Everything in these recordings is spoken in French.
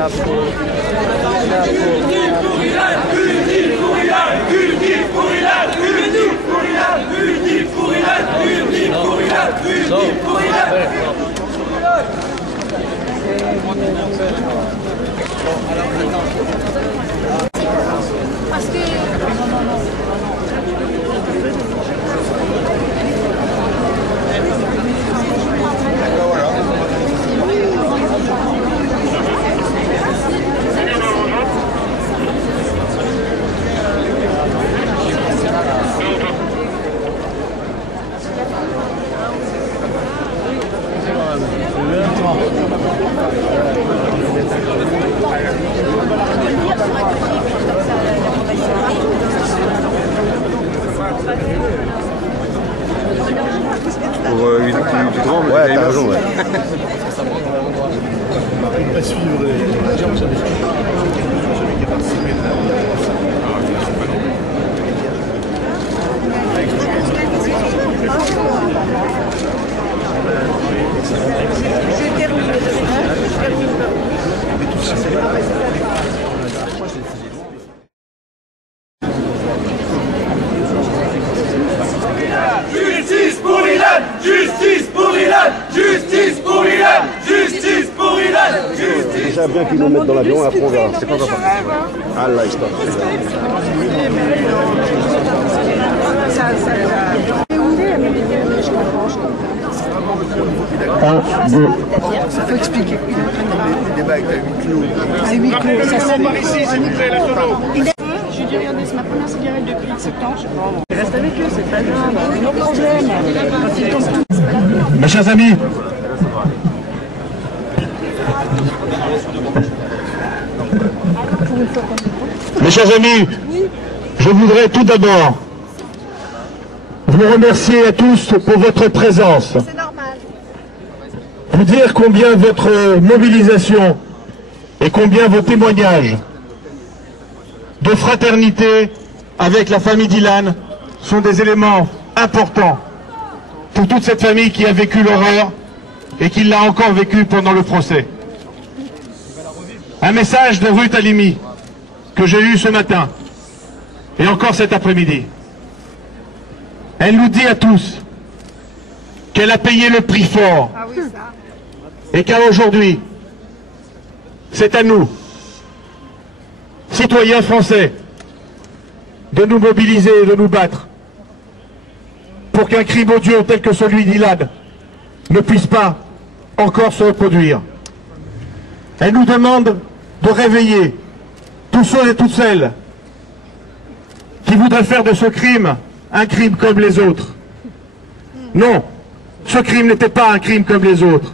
Parce que... Pour une du grand, mais ouais, t'as raison, ouais. On a pu pas suivre les gens, celui qui a participé Justice pour Ilan! Justice pour Ilan! Justice pour Ilan! Justice pour Ilan! Justice! Déjà bien qu'ils nous mettent dans l'avion et après on verra. C'est pas grave. Ah là, il se passe. Il faut expliquer. les débats avec la huis clos. À huis clos, ça c'est... Je dis, regardez, c'est ma première cigarette depuis 7 ans. Je reste avec eux, c'est pas grave. No problème. Quand ils tombent tous. Mes chers amis, je voudrais tout d'abord vous remercier à tous pour votre présence. C'est normal. Vous dire combien votre mobilisation et combien vos témoignages de fraternité avec la famille d'Ilan sont des éléments importants pour toute cette famille qui a vécu l'horreur et qui l'a encore vécu pendant le procès. Un message de Ruth Halimi que j'ai eu ce matin et encore cet après-midi. Elle nous dit à tous qu'elle a payé le prix fort et qu'aujourd'hui, c'est à nous, citoyens français, de nous mobiliser et de nous battre pour qu'un crime odieux tel que celui d'Ilan ne puisse pas encore se reproduire. Elle nous demande de réveiller tous ceux et toutes celles qui voudraient faire de ce crime un crime comme les autres. Non, ce crime n'était pas un crime comme les autres.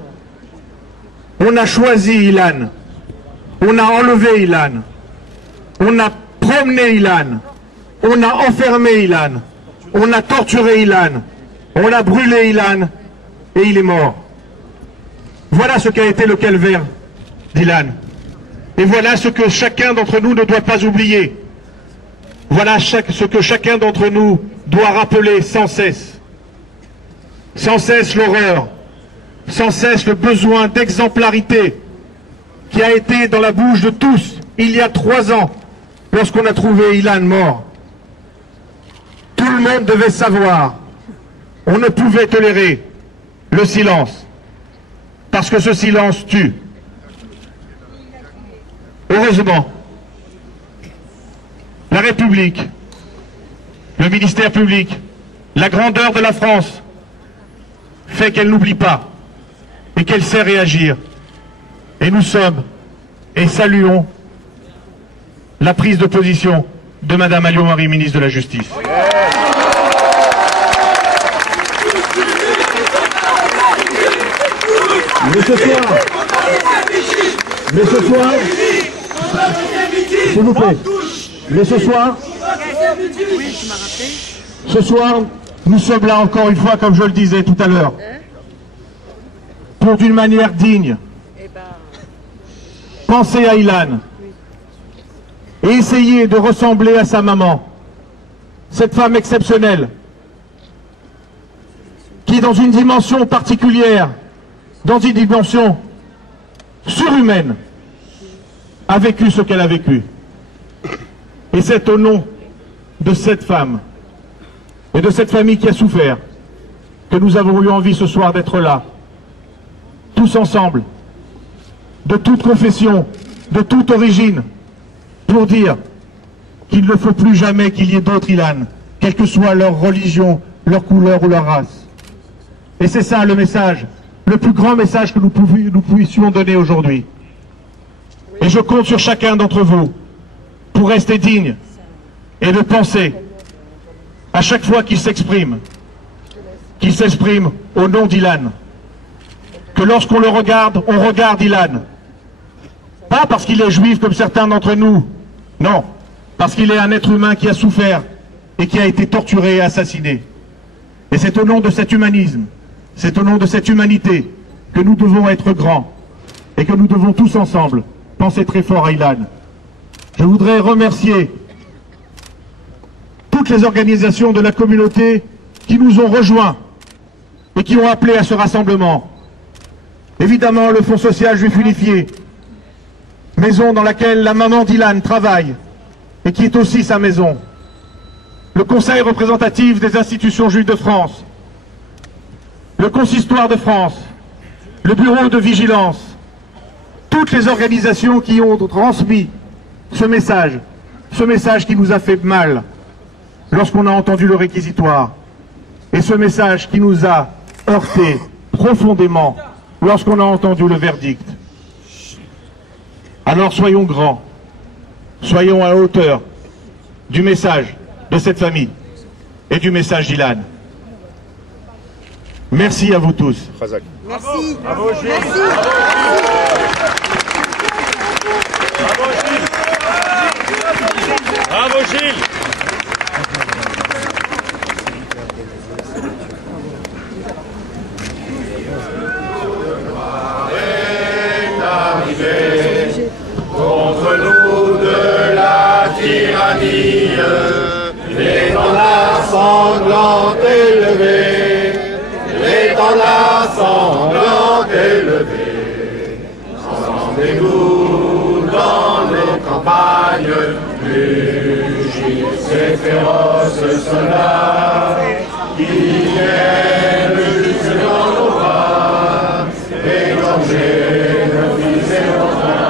On a choisi Ilan, on a enlevé Ilan, on a promené Ilan, on a enfermé Ilan, on a torturé Ilan, on a brûlé Ilan et il est mort. Voilà ce qu'a été le calvaire d'Ilan. Et voilà ce que chacun d'entre nous ne doit pas oublier. Voilà ce que chacun d'entre nous doit rappeler sans cesse. Sans cesse l'horreur, sans cesse le besoin d'exemplarité qui a été dans la bouche de tous il y a 3 ans lorsqu'on a trouvé Ilan mort. Tout le monde devait savoir, on ne pouvait tolérer le silence, parce que ce silence tue. Heureusement, la République, le ministère public, la grandeur de la France fait qu'elle n'oublie pas et qu'elle sait réagir. Et nous sommes et saluons la prise de position de Madame Alliot-Marie, ministre de la Justice. Mais ce soir, s'il vous plaît, mais ce soir, nous sommes là encore une fois, comme je le disais tout à l'heure, pour d'une manière digne, penser à Ilan et essayer de ressembler à sa maman, cette femme exceptionnelle, qui dans une dimension particulière, dans une dimension surhumaine, a vécu ce qu'elle a vécu. Et c'est au nom de cette femme et de cette famille qui a souffert que nous avons eu envie ce soir d'être là, tous ensemble, de toute confession, de toute origine, pour dire qu'il ne faut plus jamais qu'il y ait d'autres Ilan, quelle que soit leur religion, leur couleur ou leur race. Et c'est ça le message, le plus grand message que nous puissions donner aujourd'hui. Et je compte sur chacun d'entre vous pour rester digne et de penser à chaque fois qu'il s'exprime au nom d'Ilan. Que lorsqu'on le regarde, on regarde Ilan. Pas parce qu'il est juif comme certains d'entre nous, non, parce qu'il est un être humain qui a souffert et qui a été torturé et assassiné. Et c'est au nom de cet humanisme, c'est au nom de cette humanité que nous devons être grands et que nous devons tous ensemble penser très fort à Ilan. Je voudrais remercier toutes les organisations de la communauté qui nous ont rejoints et qui ont appelé à ce rassemblement. Évidemment, le Fonds social juif unifié, maison dans laquelle la maman d'Ilan travaille et qui est aussi sa maison. Le Conseil représentatif des institutions juives de France, le Consistoire de France, le Bureau de vigilance, toutes les organisations qui ont transmis ce message qui nous a fait mal lorsqu'on a entendu le réquisitoire, et ce message qui nous a heurté profondément lorsqu'on a entendu le verdict. Alors soyons grands, soyons à la hauteur du message de cette famille et du message d'Ilan. Merci à vous tous. Merci. Bravo Gilles. Merci. Bravo Gilles. Contre nous de la tyrannie, l'étendard sanglant élevé, l'étendard sanglant élevé, entendez-nous dans nos campagnes, mugissent ces féroces soldats qui viennent jusque dans nos bras, égorger nos fils et nos frères.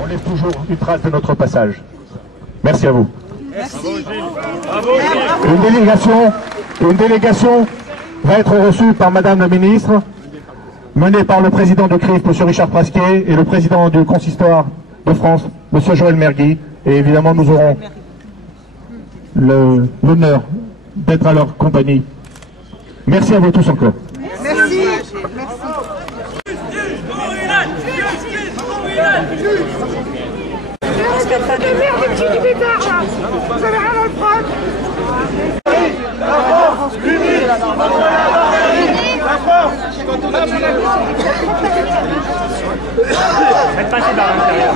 On laisse toujours une trace de notre passage. Merci à vous. Une délégation va être reçue par Madame la Ministre, menée par le président de CRIF, M. Richard Prasquet, et le président du Consistoire de France, M. Joël Mergui. Et évidemment, nous aurons l'honneur d'être à leur compagnie. Merci à vous tous encore. Merci. Espèce de merde, des petits pétards là. Vous avez rien à le prendre. La France unie. La France. Faites passer par l'intérieur.